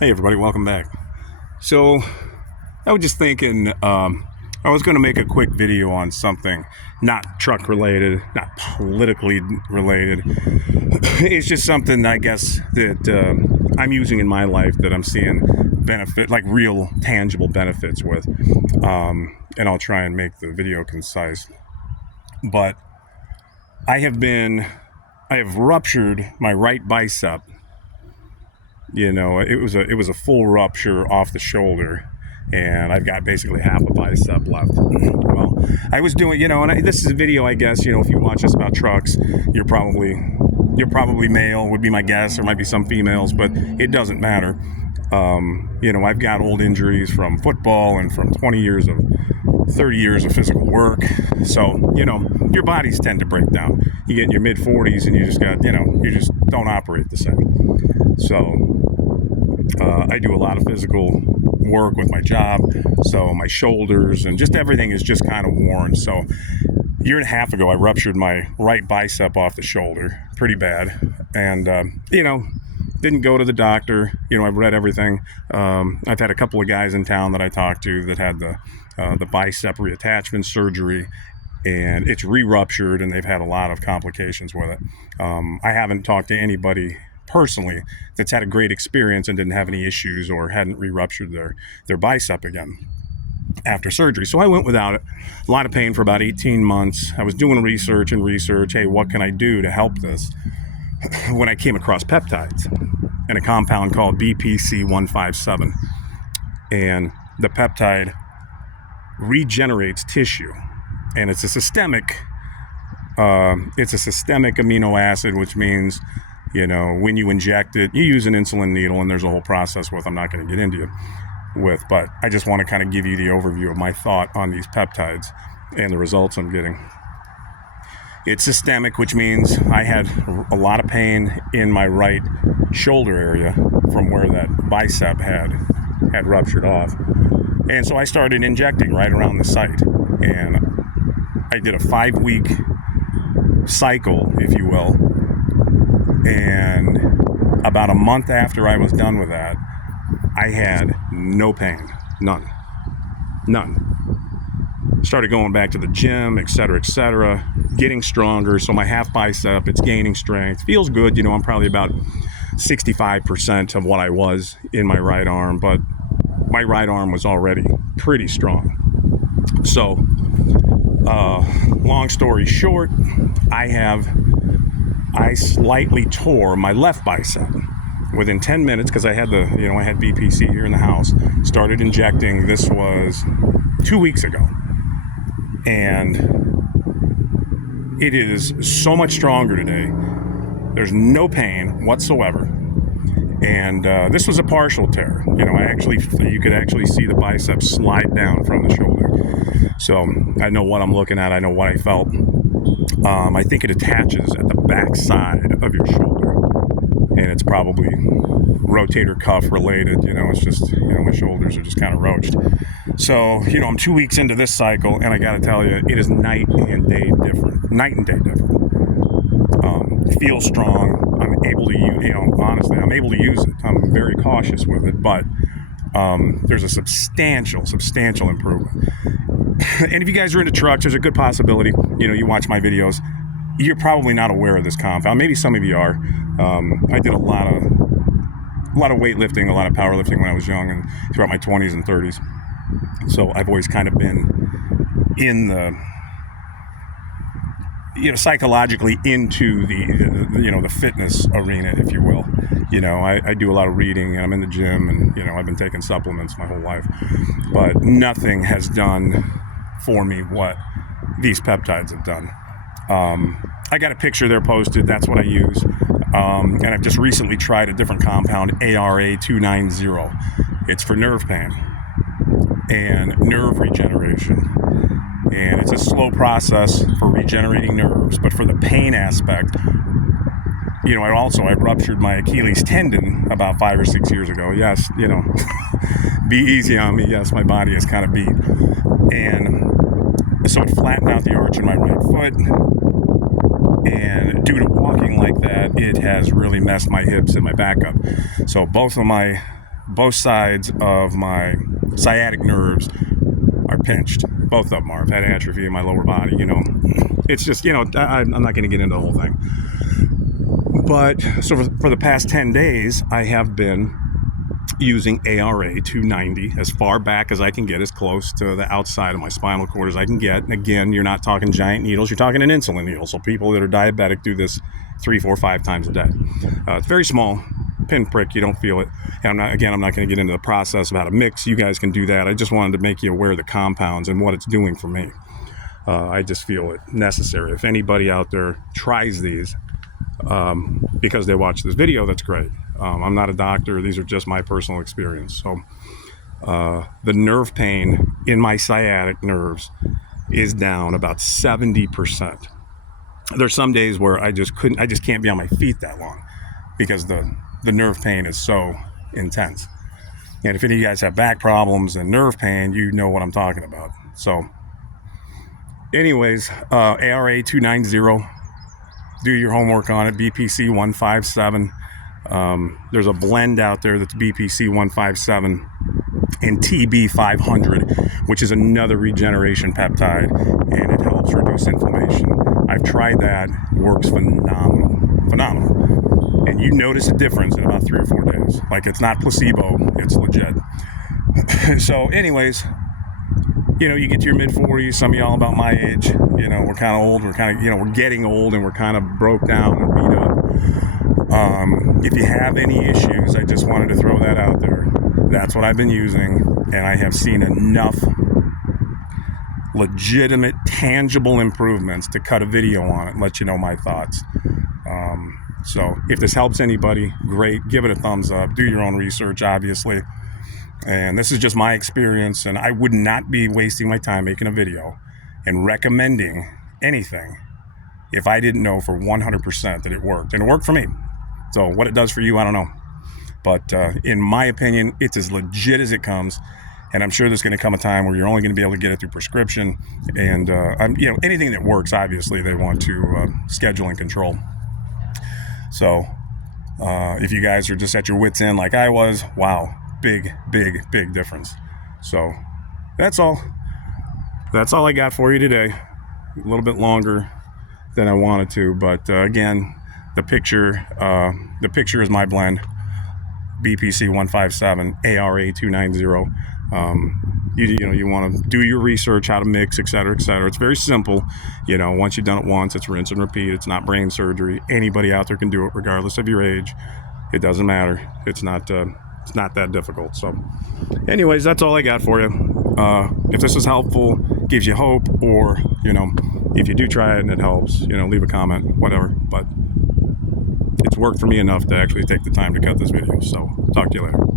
Hey everybody, welcome back. So I was just thinking I was going to make a quick video on something not truck related, not politically related. It's just something I guess that I'm using in my life that I'm seeing benefit, like real tangible benefits with. And I'll try and make the video concise. But I have ruptured my right bicep. You know, it was a full rupture off the shoulder, and I've got basically half a bicep left. Well, I was doing, and this is a video, I guess, if you watch this about trucks, you're probably male, would be my guess. There might be some females, but it doesn't matter. I've got old injuries from football and from 30 years of physical work. So, your bodies tend to break down. You get in your mid 40s and you just don't operate the same. So, I do a lot of physical work with my job. So my shoulders and just everything is just kind of worn. So a year and a half ago, I ruptured my right bicep off the shoulder pretty bad. And, didn't go to the doctor. I've read everything. I've had a couple of guys in town that I talked to that had the bicep reattachment surgery, and it's re-ruptured, and they've had a lot of complications with it. I haven't talked to anybody personally that's had a great experience and didn't have any issues or hadn't re-ruptured their bicep again after surgery. So I went without it. A lot of pain for about 18 months. I was doing research. Hey, what can I do to help this? When I came across peptides and a compound called BPC157. And the peptide regenerates tissue. And it's a systemic amino acid, which means when you inject it, you use an insulin needle, and there's a whole process I'm not going to get into with, but I just want to kind of give you the overview of my thought on these peptides and the results I'm getting. It's systemic, which means I had a lot of pain in my right shoulder area from where that bicep had ruptured off. And so I started injecting right around the site. And I did a 5-week cycle, if you will. And about a month after I was done with that, I had no pain. None. Started going back to the gym, et cetera, getting stronger. So my half bicep, it's gaining strength. Feels good. I'm probably about 65% of what I was in my right arm, but my right arm was already pretty strong. So, long story short, I slightly tore my left bicep within 10 minutes because I had I had BPC here in the house. Started injecting. This was 2 weeks ago. And it is so much stronger today. There's no pain whatsoever. And this was a partial tear. You could actually see the bicep slide down from the shoulder. So I know what I'm looking at. I know what I felt. I think it attaches at the back side of your shoulder, and it's probably rotator cuff related. It's just, my shoulders are just kind of roached. So, I'm 2 weeks into this cycle, and I got to tell you, it is night and day different. Feels strong. I'm able to use, honestly, I'm able to use it. I'm very cautious with it, but there's a substantial improvement. And if you guys are into trucks, there's a good possibility, you watch my videos, you're probably not aware of this compound. Maybe some of you are. I did a lot of weightlifting, a lot of powerlifting when I was young and throughout my 20s and 30s. So I've always kind of been in the, psychologically into the fitness arena, if you will. I do a lot of reading, and I'm in the gym, and, I've been taking supplements my whole life. But nothing has done for me what these peptides have done. I got a picture there posted. That's what I use. And I've just recently tried a different compound, ARA-250. It's for nerve pain and nerve regeneration. And it's a slow process for regenerating nerves, but for the pain aspect, I ruptured my Achilles tendon about 5 or 6 years ago. Yes, be easy on me. Yes, my body is kind of beat. And so it flattened out the arch in my right foot. And due to walking like that, it has really messed my hips and my back up. So both of my both sides of my sciatic nerves are pinched. Both of them are. I've had atrophy in my lower body, you know. It's just, you know, I'm not going to get into the whole thing. But so for the past 10 days, I have been using ARA-250 as far back as I can get, as close to the outside of my spinal cord as I can get. And again, you're not talking giant needles, you're talking an insulin needle. So people that are diabetic do this 3, 4, 5 times a day. It's very small, pinprick, you don't feel it. And I'm not going to get into the process of how to mix. You guys can do that. I just wanted to make you aware of the compounds and what it's doing for me. I just feel it necessary. If anybody out there tries these because they watch this video, that's great. I'm not a doctor. These are just my personal experience. So the nerve pain in my sciatic nerves is down about 70%. There's some days where I just can't be on my feet that long because the nerve pain is so intense. And if any of you guys have back problems and nerve pain, you know what I'm talking about. So anyways, ARA-250, do your homework on it. BPC157. There's a blend out there that's BPC157 and TB500, which is another regeneration peptide, and it helps reduce inflammation. I've tried that. It works phenomenal. And you notice a difference in about 3 or 4 days. Like, it's not placebo, it's legit. So anyways, you know, you get to your mid-40s, some of y'all about my age, you know, we're kind of old, we're getting old, and we're kind of broke down and beat up. If you have any issues, I just wanted to throw that out there. That's what I've been using, and I have seen enough legitimate, tangible improvements to cut a video on it and let you know my thoughts. So if this helps anybody, great. Give it a thumbs up. Do your own research, obviously. And this is just my experience, and I would not be wasting my time making a video and recommending anything if I didn't know for 100% that it worked. And it worked for me. So what it does for you, I don't know. But in my opinion, it's as legit as it comes. And I'm sure there's going to come a time where you're only going to be able to get it through prescription. And anything that works, obviously, they want to schedule and control. So if you guys are just at your wits' end like I was, wow, big difference. So that's all I got for you today. A little bit longer than I wanted to, but again, the picture is my blend, BPC157, ARA-250. You want to do your research, how to mix, etc. It's very simple. You know, once you've done it once, it's rinse and repeat. It's not brain surgery. Anybody out there can do it, regardless of your age. It doesn't matter. It's not that difficult. So anyways, that's all I got for you. If this is helpful, gives you hope, or, you know, if you do try it and it helps, you know, leave a comment, whatever. But it's worked for me enough to actually take the time to cut this video. So talk to you later.